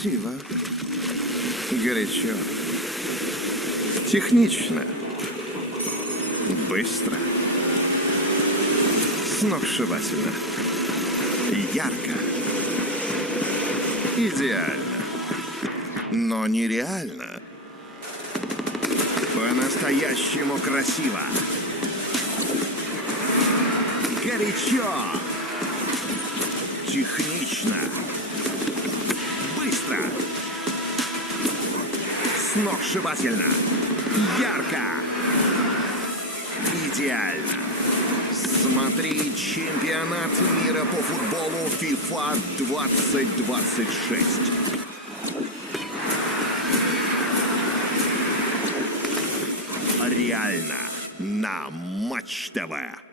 Красиво. Горячо. Технично. Быстро. Сногсшибательно. Ярко. Идеально. Но нереально. По-настоящему красиво. Горячо. Технично. Быстро. Сногсшибательно. Ярко. Идеально. Смотри чемпионат мира по футболу FIFA 2026. Реально на Матч ТВ.